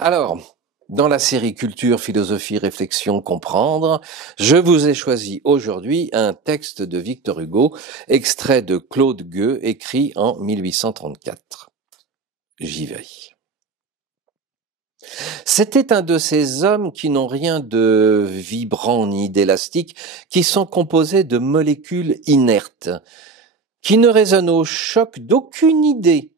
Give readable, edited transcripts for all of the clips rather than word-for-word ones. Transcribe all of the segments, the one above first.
Alors, dans la série Culture, philosophie, réflexion, comprendre, je vous ai choisi aujourd'hui un texte de Victor Hugo, extrait de Claude Gueux, écrit en 1834. J'y vais. C'était un de ces hommes qui n'ont rien de vibrant ni d'élastique, qui sont composés de molécules inertes, qui ne résonnent au choc d'aucune idée,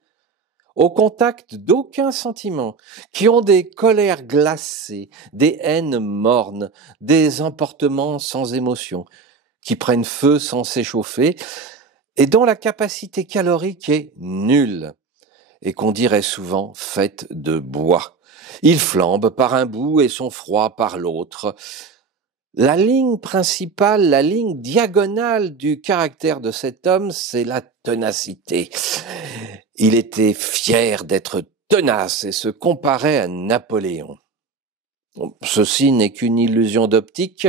au contact d'aucun sentiment, qui ont des colères glacées, des haines mornes, des emportements sans émotion, qui prennent feu sans s'échauffer, et dont la capacité calorique est nulle, et qu'on dirait souvent faite de bois. Ils flambent par un bout et sont froids par l'autre. La ligne principale, la ligne diagonale du caractère de cet homme, c'est la ténacité. Il était fier d'être tenace et se comparait à Napoléon. Ceci n'est qu'une illusion d'optique.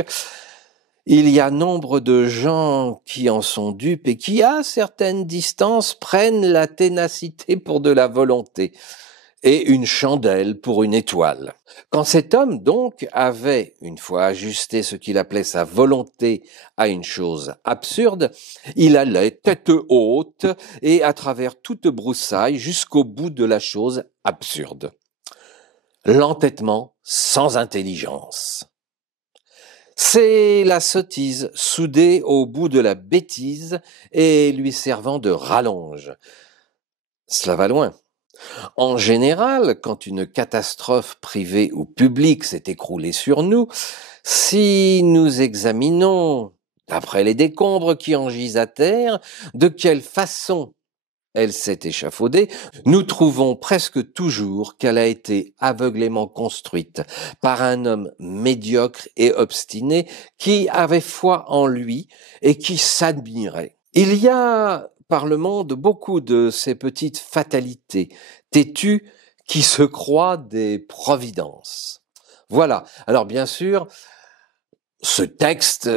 Il y a nombre de gens qui en sont dupes et qui, à certaines distances, prennent la ténacité pour de la volonté et une chandelle pour une étoile. Quand cet homme, donc, avait, une fois ajusté ce qu'il appelait sa volonté à une chose absurde, il allait tête haute et à travers toute broussaille jusqu'au bout de la chose absurde. L'entêtement sans intelligence. C'est la sottise soudée au bout de la bêtise et lui servant de rallonge. Cela va loin. En général, quand une catastrophe privée ou publique s'est écroulée sur nous, si nous examinons, d'après les décombres qui en gisent à terre, de quelle façon elle s'est échafaudée, nous trouvons presque toujours qu'elle a été aveuglément construite par un homme médiocre et obstiné qui avait foi en lui et qui s'admirait. Il y a par le monde beaucoup de ces petites fatalités têtues qui se croient des providences. Voilà. Alors bien sûr, ce texte,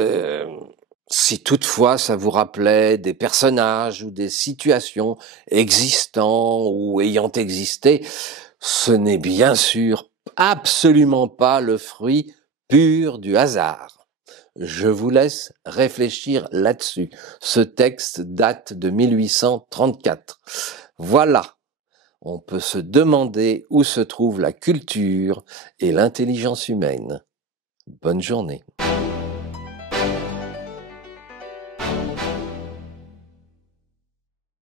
si toutefois ça vous rappelait des personnages ou des situations existant ou ayant existé, ce n'est bien sûr absolument pas le fruit pur du hasard. Je vous laisse réfléchir là-dessus. Ce texte date de 1834. Voilà. On peut se demander où se trouve la culture et l'intelligence humaine. Bonne journée.